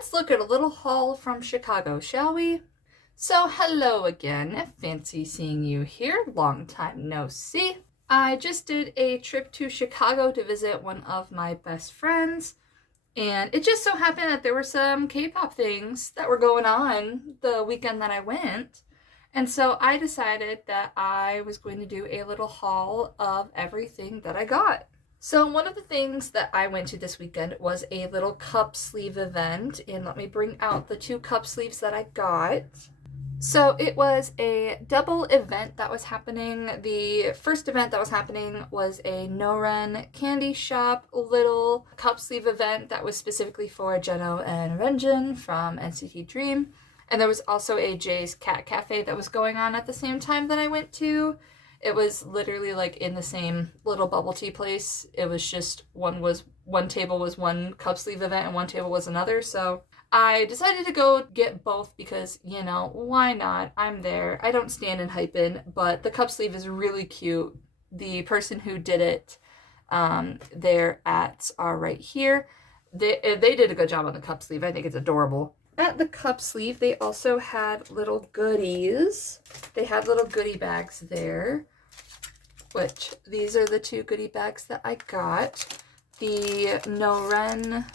let's look at a little haul from Chicago, shall we? So hello again, fancy seeing you here, long time no see. I just did a trip to Chicago to visit one of my best friends, and it just so happened that there were some K-pop things that were going on the weekend that I went. And so I decided that I was going to do a little haul of everything that I got. So one of the things that I went to this weekend was a little cup sleeve event, and let me bring out the two cup sleeves that I got. So it was a double event that was happening. The first event that was happening was a no-run candy shop little cup sleeve event that was specifically for Jeno and Renjin from NCT Dream. And there was also a Jay's Cat Cafe that was going on at the same time that I went to. It was literally like in the same little bubble tea place. It was just one table was one cup sleeve event and one table was another. So I decided to go get both because, you know, why not? I'm there. I don't stand in hypin', but the cup sleeve is really cute. The person who did it, their ads are right here. They did a good job on the cup sleeve. I think it's adorable. At the cup sleeve, they also had little goodies. They had little goodie bags there, which these are the two goodie bags that I got. The No Ren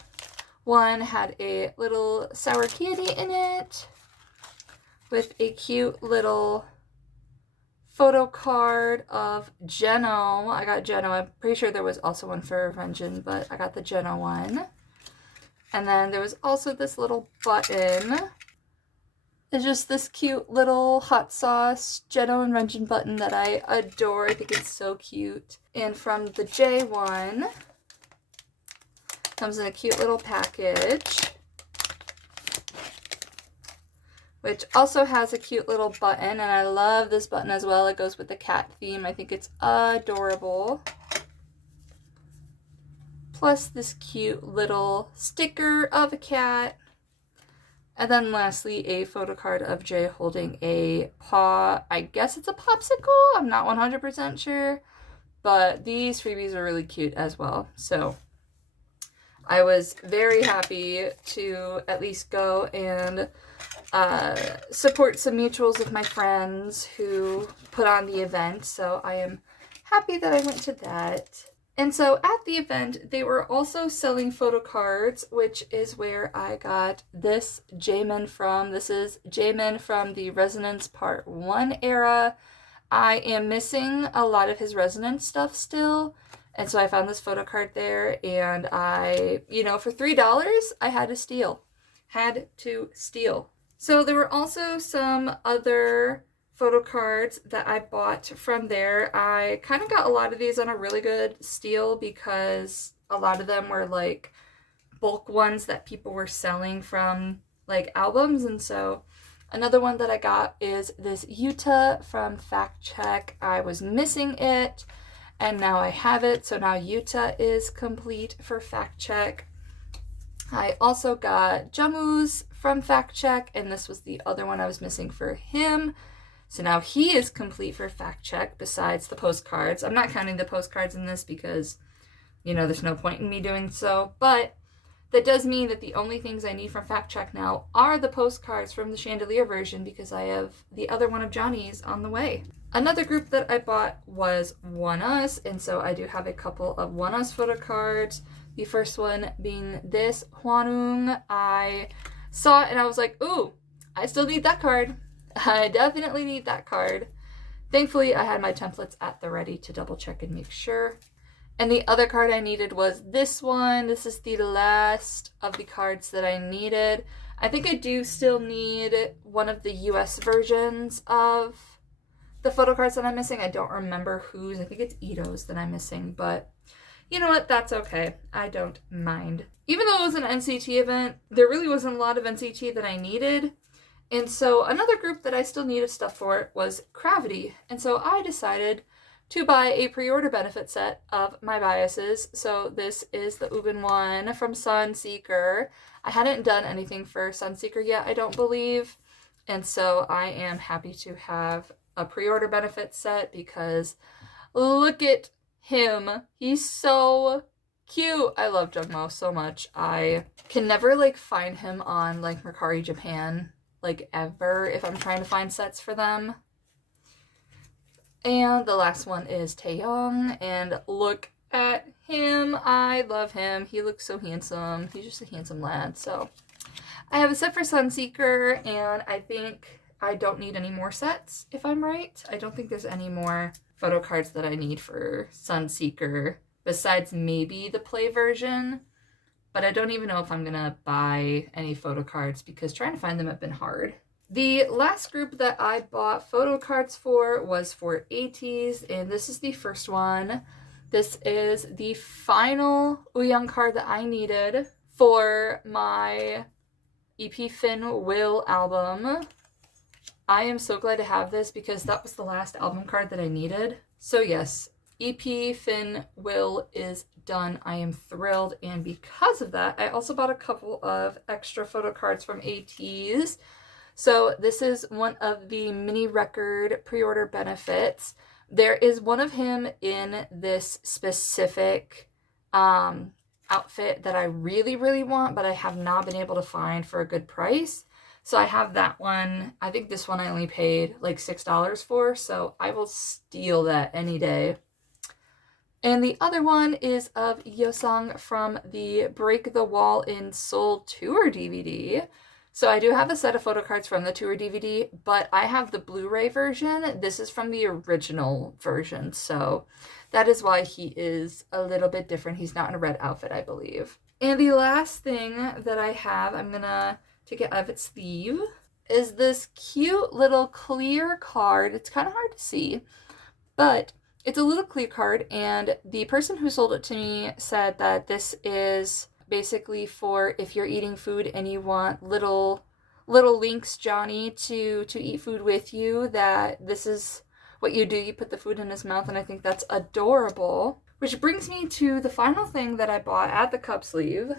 one had a little sour candy in it with a cute little photo card of Jeno. I got Jeno. I'm pretty sure there was also one for Renjin, but I got the Jeno one. And then there was also this little button. It's just this cute little hot sauce Jeno and Renjin button that I adore. I think it's so cute. And from the J one, comes in a cute little package, which also has a cute little button. And I love this button as well. It goes with the cat theme. I think it's adorable. Plus this cute little sticker of a cat. And then lastly, a photo card of Jay holding a paw. I guess it's a popsicle. I'm not 100% sure. But these freebies are really cute as well. So I was very happy to at least go and support some mutuals of my friends who put on the event. So I am happy that I went to that. And so at the event, they were also selling photo cards, which is where I got this Jaemin from. This is Jaemin from the Resonance Part 1 era. I am missing a lot of his Resonance stuff still. And so I found this photo card there, and I, for $3, I had to steal. So there were also some other photo cards that I bought from there. I kind of got a lot of these on a really good steal because a lot of them were like bulk ones that people were selling from like albums. And so another one that I got is this Yuta from Fact Check. I was missing it and now I have it. So now Yuta is complete for Fact Check. I also got Jamu's from Fact Check, and this was the other one I was missing for him. So now he is complete for Fact Check besides the postcards. I'm not counting the postcards in this because, there's no point in me doing so. But that does mean that the only things I need from Fact Check now are the postcards from the Chandelier version because I have the other one of Johnny's on the way. Another group that I bought was One Us, and so I do have a couple of One Us photo cards. The first one being this Hwanwoong. I saw it and I was like, ooh, I still need that card. I definitely need that card. Thankfully, I had my templates at the ready to double check and make sure. And the other card I needed was this one. This is the last of the cards that I needed. I think I do still need one of the US versions of the photo cards that I'm missing. I don't remember whose. I think it's Ito's that I'm missing, but you know what? That's okay. I don't mind. Even though it was an NCT event, there really wasn't a lot of NCT that I needed. And so another group that I still needed stuff for was Cravity. And so I decided to buy a pre-order benefit set of my biases. So this is the Ubin one from Sunseeker. I hadn't done anything for Sunseeker yet, I don't believe. And so I am happy to have a pre-order benefit set because look at him. He's so cute. I love Jungmo so much. I can never like find him on like Mercari Japan, like ever, if I'm trying to find sets for them. And the last one is Taeyong, and look at him. I love him. He looks so handsome. He's just a handsome lad. So I have a set for Sunseeker, and I think I don't need any more sets, if I'm right. I don't think there's any more photo cards that I need for Sunseeker, besides maybe the play version. But I don't even know if I'm gonna buy any photo cards because trying to find them have been hard. The last group that I bought photo cards for was for ATEEZ, and this is the first one. This is the final Wooyoung card that I needed for my EP Fin Will album. I am so glad to have this because that was the last album card that I needed. So yes, EP Fin Will is done. I am thrilled, and because of that, I also bought a couple of extra photo cards from ATEEZ. So this is one of the mini record pre-order benefits. There is one of him in this specific outfit that I really, really want, but I have not been able to find for a good price. So I have that one. I think this one I only paid like $6 for, so I will steal that any day. And the other one is of Yeosang from the Break the Wall in Seoul tour DVD. So I do have a set of photo cards from the tour DVD, but I have the Blu-ray version. This is from the original version, so that is why he is a little bit different. He's not in a red outfit, I believe. And the last thing that I have, I'm gonna take it out of its sleeve, is this cute little clear card. It's kind of hard to see, but it's a little clear card, and the person who sold it to me said that this is basically for if you're eating food and you want little Link's Johnny to eat food with you, that this is what you do. You put the food in his mouth, and I think that's adorable. Which brings me to the final thing that I bought at the cup sleeve,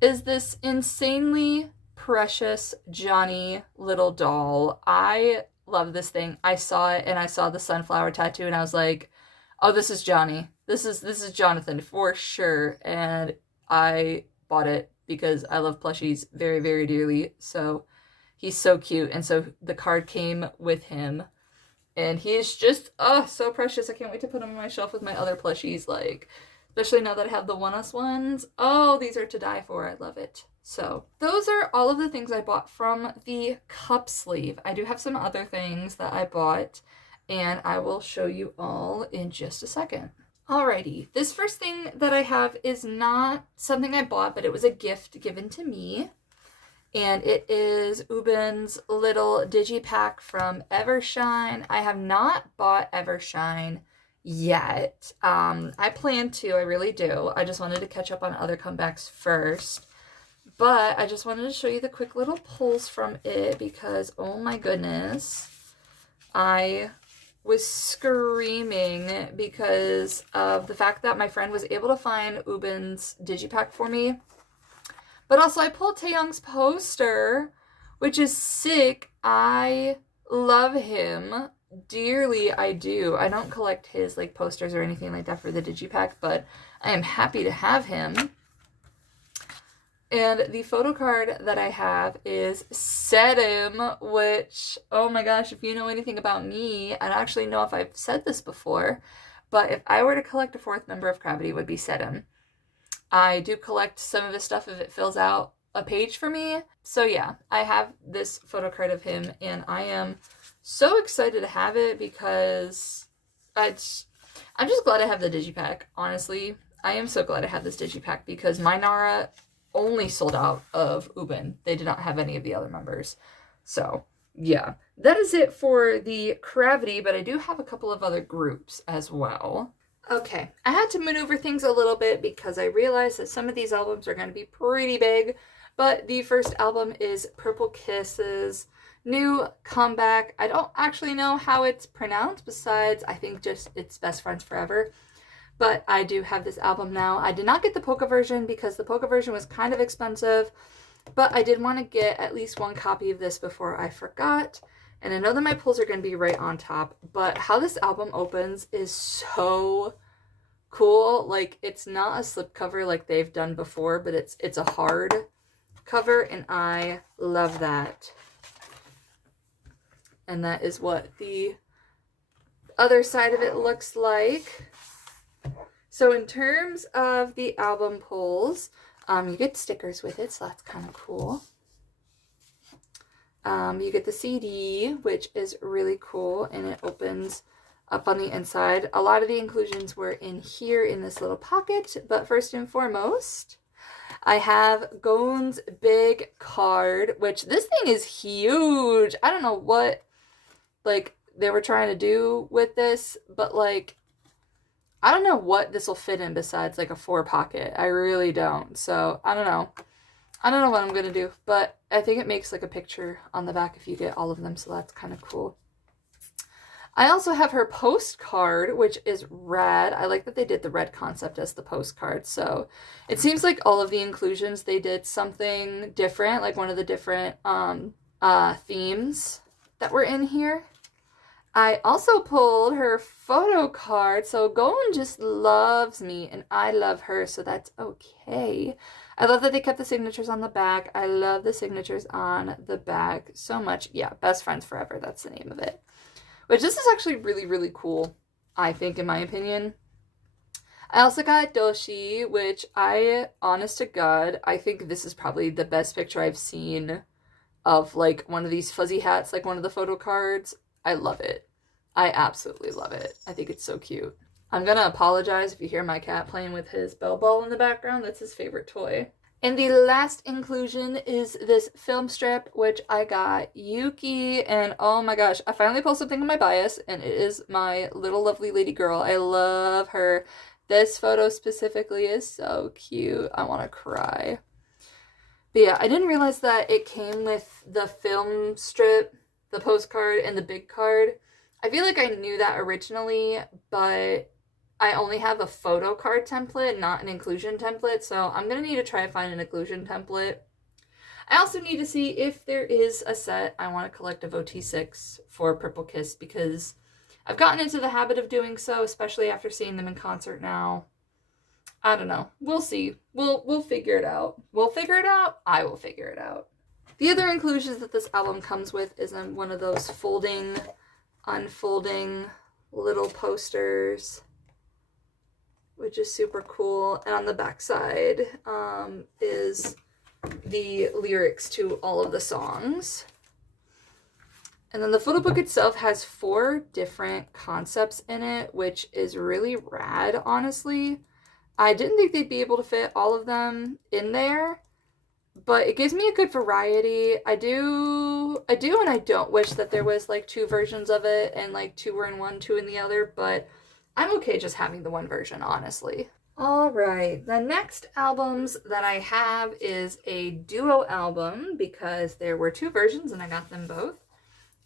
is this insanely precious Johnny little doll. I love this thing. I saw it, and I saw the sunflower tattoo, and I was like, oh, this is Johnny. This is Jonathan for sure. And I bought it because I love plushies very, very dearly. So he's so cute. And so the card came with him. And he's just, oh, so precious. I can't wait to put him on my shelf with my other plushies. Like, especially now that I have the One Us ones. Oh, these are to die for. I love it. So those are all of the things I bought from the cup sleeve. I do have some other things that I bought, and I will show you all in just a second. Alrighty, this first thing that I have is not something I bought, but it was a gift given to me. And it is Ubin's little digipack from Evershine. I have not bought Evershine yet. I plan to, I really do. I just wanted to catch up on other comebacks first. But I just wanted to show you the quick little pulls from it because, oh my goodness, I was screaming because of the fact that my friend was able to find Ubin's digipack for me. But also I pulled Taeyong's poster, which is sick. I love him dearly. I do. I don't collect his like posters or anything like that for the digipack, but I am happy to have him. And the photo card that I have is Sedum, which, oh my gosh, if you know anything about me, I don't actually know if I've said this before, but if I were to collect a fourth member of Cravity, it would be Sedum. I do collect some of his stuff if it fills out a page for me. So yeah, I have this photo card of him, and I am so excited to have it because I'm just glad I have the digipack, honestly. I am so glad I have this digipack because my Nara only sold out of Ubin. They did not have any of the other members. So yeah, that is it for the Cravity, but I do have a couple of other groups as well. Okay, I had to maneuver things a little bit because I realized that some of these albums are going to be pretty big, but the first album is Purple Kiss's new comeback. I don't actually know how it's pronounced besides I think just it's Best Friends Forever. But I do have this album now. I did not get the polka version because the polka version was kind of expensive. But I did want to get at least one copy of this before I forgot. And I know that my pulls are going to be right on top. But how this album opens is so cool. Like, it's not a slipcover like they've done before, but it's a hard cover, and I love that. And that is what the other side of it looks like. So in terms of the album pulls, you get stickers with it, so that's kind of cool. You get the CD, which is really cool, and it opens up on the inside. A lot of the inclusions were in here in this little pocket, but first and foremost, I have Gon's big card, which this thing is huge. I don't know what, like, they were trying to do with this, but, like, I don't know what this will fit in besides, like, a 4 pocket. I really don't. So, I don't know. I don't know what I'm going to do, but I think it makes, like, a picture on the back if you get all of them, so that's kind of cool. I also have her postcard, which is red. I like that they did the red concept as the postcard. So it seems like all of the inclusions, they did something different, like one of the different themes that were in here. I also pulled her photo card. So Golan just loves me and I love her, so that's okay. I love that they kept the signatures on the back. I love the signatures on the back so much. Yeah, Best Friends Forever, that's the name of it. Which this is actually really, really cool, I think, in my opinion. I also got Doshi, which honest to God, I think this is probably the best picture I've seen of, like, one of these fuzzy hats, like one of the photo cards. I love it. I absolutely love it. I think it's so cute. I'm gonna apologize if you hear my cat playing with his bell ball in the background. That's his favorite toy. And the last inclusion is this film strip, which I got Yuki, and oh my gosh, I finally pulled something in my bias, and it is my little lovely lady girl. I love her. This photo specifically is so cute. I want to cry. But yeah, I didn't realize that it came with the film strip, the postcard, and the big card. I feel like I knew that originally, but I only have a photo card template, not an inclusion template, so I'm going to need to try to find an inclusion template. I also need to see if there is a set I want to collect of OT6 for Purple Kiss, because I've gotten into the habit of doing so, especially after seeing them in concert now. I don't know. We'll see. We'll figure it out. We'll figure it out. I will figure it out. The other inclusions that this album comes with is one of those folding, unfolding little posters, which is super cool. And on the back side is the lyrics to all of the songs. And then the photo book itself has 4 different concepts in it, which is really rad, honestly. I didn't think they'd be able to fit all of them in there, but it gives me a good variety. I do and I don't wish that there was like 2 versions of it and like 2 were in one, 2 in the other, but I'm okay just having the one version, honestly. All right, the next albums that I have is a duo album because there were 2 versions and I got them both.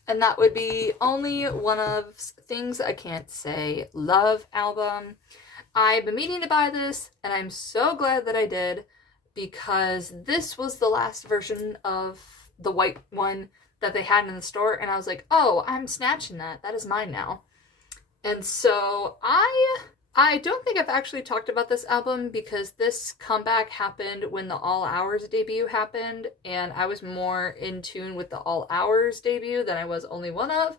And that would be Only One of Things I Can't Say Love album. I've been meaning to buy this and I'm so glad that I did because this was the last version of the white one that they had in the store and I was like, oh, I'm snatching that. That is mine now. And so I don't think I've actually talked about this album because this comeback happened when the All Hours debut happened, and I was more in tune with the All Hours debut than I was Only One Of.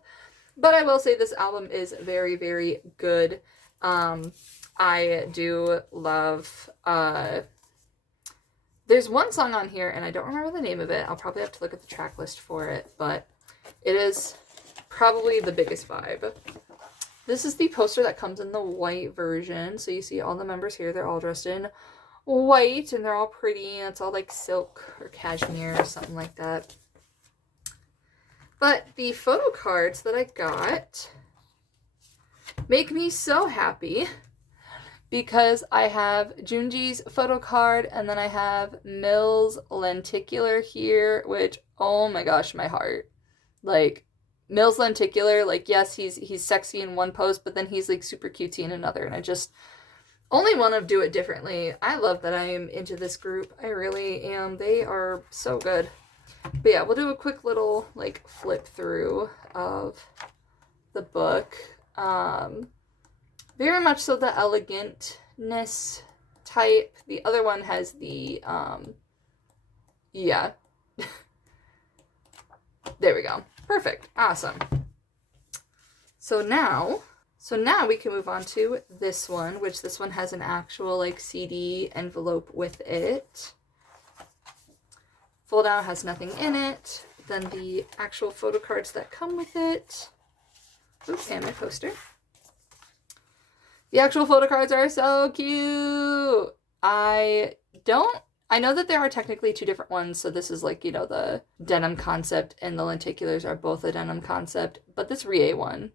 But I will say this album is very, very good. I do love, there's one song on here, and I don't remember the name of it. I'll probably have to look at the track list for it, but it is probably the biggest vibe. This is the poster that comes in the white version. So you see all the members here. They're all dressed in white and they're all pretty. And it's all like silk or cashmere or something like that. But the photo cards that I got make me so happy because I have Junji's photo card and then I have Mill's lenticular here, which, oh my gosh, my heart. Like, Mill's lenticular, like, yes, he's sexy in one pose, but then he's, like, super cutesy in another, and I just only want to do it differently. I love that I am into this group. I really am. They are so good. But yeah, we'll do a quick little, like, flip through of the book. very much so the elegantness type. The other one has the, yeah. There we go. Perfect. Awesome. So now we can move on to this one, which this one has an actual like CD envelope with it. Fold out, has nothing in it. Then the actual photo cards that come with it. Oops, and my poster. The actual photo cards are so cute. I know that there are technically two different ones, so this is like, you know, the denim concept and the lenticulars are both a denim concept, but this Rie one,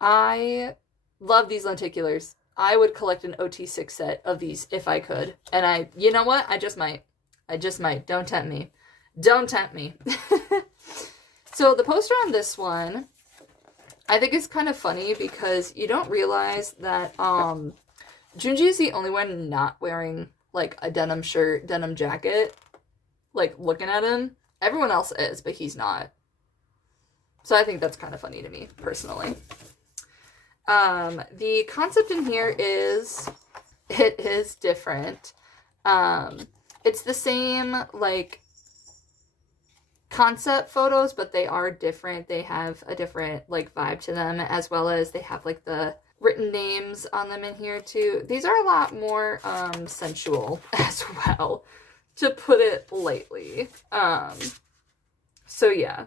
I love these lenticulars. I would collect an OT6 set of these if I could, and you know what? I just might. Don't tempt me. Don't tempt me. So the poster on this one, I think is kind of funny because you don't realize that Junji is the only one not wearing like a denim shirt, denim jacket. Like looking at him, everyone else is, but he's not. So I think that's kind of funny to me personally. The concept in here is, it is different. It's the same like concept photos, but they are different. They have a different like vibe to them, as well as they have like the written names on them in here too. These are a lot more sensual as well, to put it lightly. So yeah,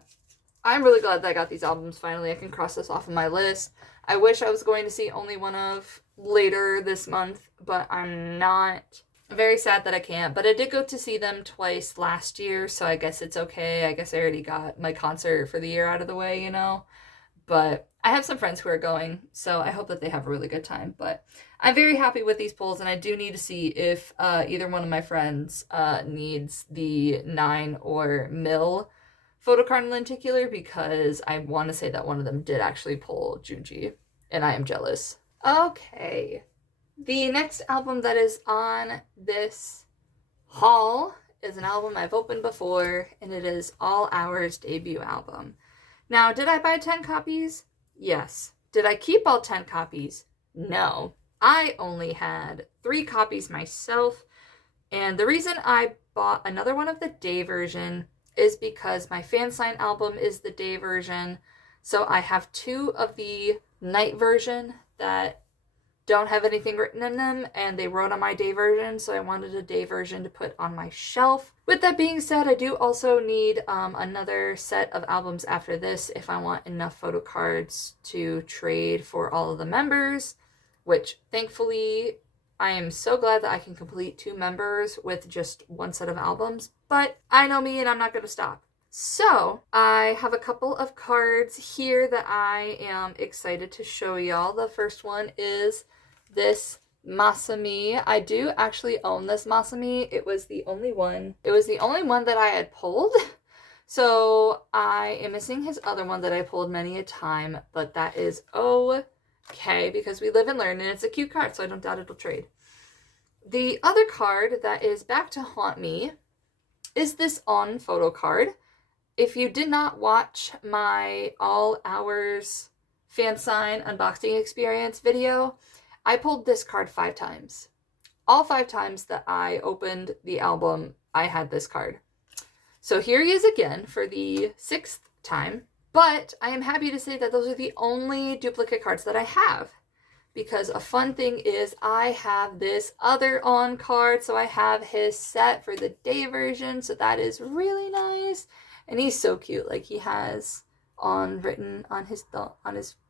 I'm really glad that I got these albums finally. I can cross this off of my list. I wish I was going to see only one of later this month, but I'm not. I'm very sad that I can't, but I did go to see them twice last year, so I guess it's okay. I guess I already got my concert for the year out of the way, you know? But I have some friends who are going, so I hope that they have a really good time. But I'm very happy with these pulls, and I do need to see if either one of my friends needs the 9 or mil photocard and lenticular, because I want to say that one of them did actually pull Junji, and I am jealous. Okay. The next album that is on this haul is an album I've opened before, and it is All Hour's debut album. Now, did I buy 10 copies? Yes. Did I keep all 10 copies? No. I only had 3 copies myself, and the reason I bought another one of the day version is because my fan sign album is the day version, so I have 2 of the night version that don't have anything written in them, and they wrote on my day version, so I wanted a day version to put on my shelf. With that being said, I do also need another set of albums after this if I want enough photo cards to trade for all of the members, which thankfully I am so glad that I can complete 2 members with just 1 set of albums, but I know me and I'm not going to stop. So, I have a couple of cards here that I am excited to show y'all. The first one is this Masami. I do actually own this Masami. It was the only one that I had pulled. So I am missing his other one that I pulled many a time, but that is okay because we live and learn, and it's a cute card, so I don't doubt it'll trade. The other card that is back to haunt me is this On photo card. If you did not watch my All Hours fan sign unboxing experience video, I pulled this card 5 times. All 5 times that I opened the album, I had this card. So here he is again for the 6th time, but I am happy to say that those are the only duplicate cards that I have, because a fun thing is I have this other On card, so I have his set for the day version, so that is really nice. And he's so cute, like he has On written on his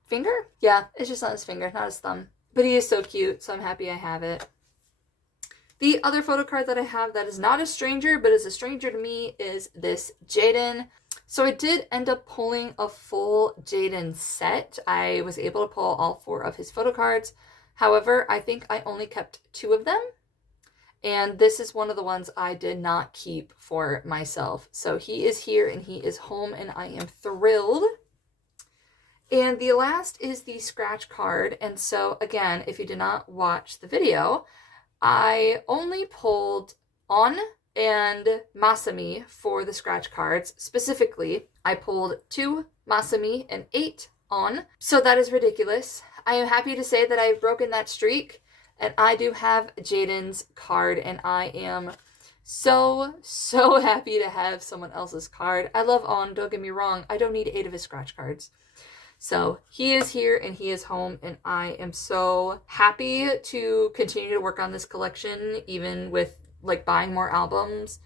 finger? Yeah, it's just on his finger, not his thumb. But he is so cute, so I'm happy I have it. The other photo card that I have that is not a stranger, but is a stranger to me, is this Jaden. So I did end up pulling a full Jaden set. I was able to pull all 4 of his photo cards. However, I think I only kept 2 of them. And this is one of the ones I did not keep for myself. So he is here and he is home, and I am thrilled. And the last is the scratch card. And so again, if you did not watch the video, I only pulled On and Masami for the scratch cards. Specifically, I pulled 2 Masami and 8 On. So that is ridiculous. I am happy to say that I've broken that streak, and I do have Jaden's card, and I am so happy to have someone else's card. I love On, don't get me wrong. I don't need 8 of his scratch cards. So he is here and he is home, and I am so happy to continue to work on this collection, even with like buying more albums.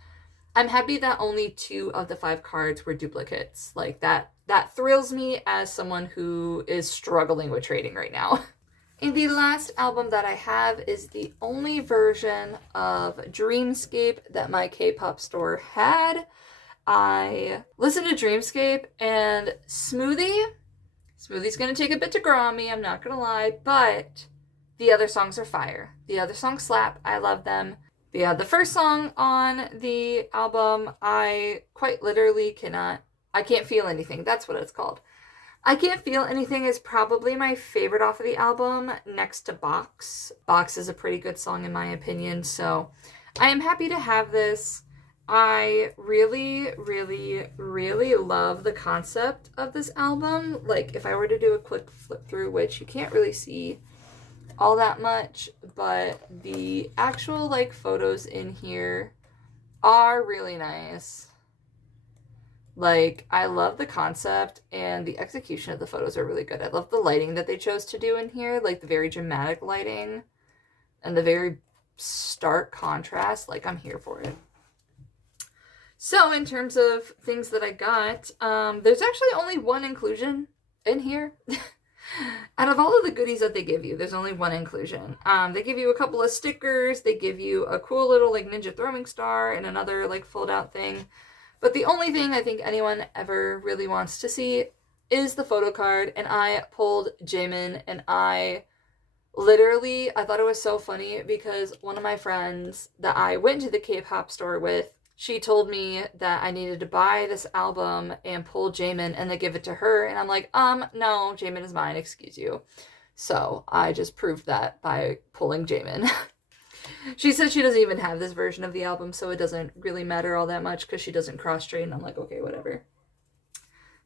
I'm happy that only 2 of the 5 cards were duplicates. Like that thrills me as someone who is struggling with trading right now. And the last album that I have is the only version of Dreamscape that my K-pop store had. I listened to Dreamscape, and Smoothie's gonna take a bit to grow on me, I'm not gonna lie, but the other songs are fire. The other songs slap. I love them. The first song on the album, I quite literally I can't feel anything. That's what it's called. I Can't Feel Anything is probably my favorite off of the album, next to Box. Box is a pretty good song in my opinion, so I am happy to have this. I really love the concept of this album. Like, if I were to do a quick flip through, which you can't really see all that much, but the actual like photos in here are really nice. Like, I love the concept, and the execution of the photos are really good. I love the lighting that they chose to do in here, like the very dramatic lighting and the very stark contrast. Like, I'm here for it. So in terms of things that I got, there's actually only 1 inclusion in here. Out of all of the goodies that they give you, there's only 1 inclusion. They give you a couple of stickers, they give you a cool little like ninja throwing star and another like fold out thing. But the only thing I think anyone ever really wants to see is the photo card, and I pulled Jaemin, and I thought it was so funny because one of my friends that I went to the K-pop store with, she told me that I needed to buy this album and pull Jaemin and then give it to her. And I'm like, no, Jaemin is mine, excuse you. So I just proved that by pulling Jaemin. She said she doesn't even have this version of the album, so it doesn't really matter all that much because she doesn't cross-trade, and I'm like, okay, whatever.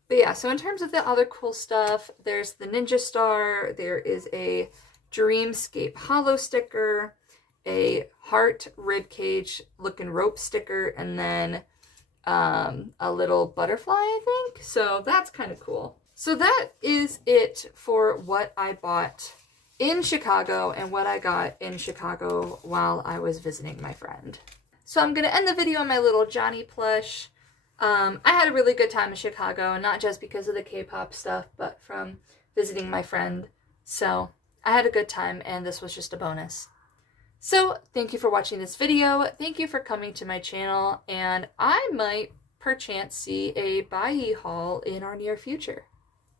But yeah, so in terms of the other cool stuff, there's the Ninja Star, there is a Dreamscape Hollow sticker, a heart ribcage looking rope sticker, and then a little butterfly, I think. So that's kind of cool. So that is it for what I bought in Chicago and what I got in Chicago while I was visiting my friend. So I'm going to end the video on my little Johnny plush. I had a really good time in Chicago, not just because of the K-pop stuff, but from visiting my friend. So I had a good time, and this was just a bonus. So thank you for watching this video. Thank you for coming to my channel, and I might perchance see a Bai haul in our near future.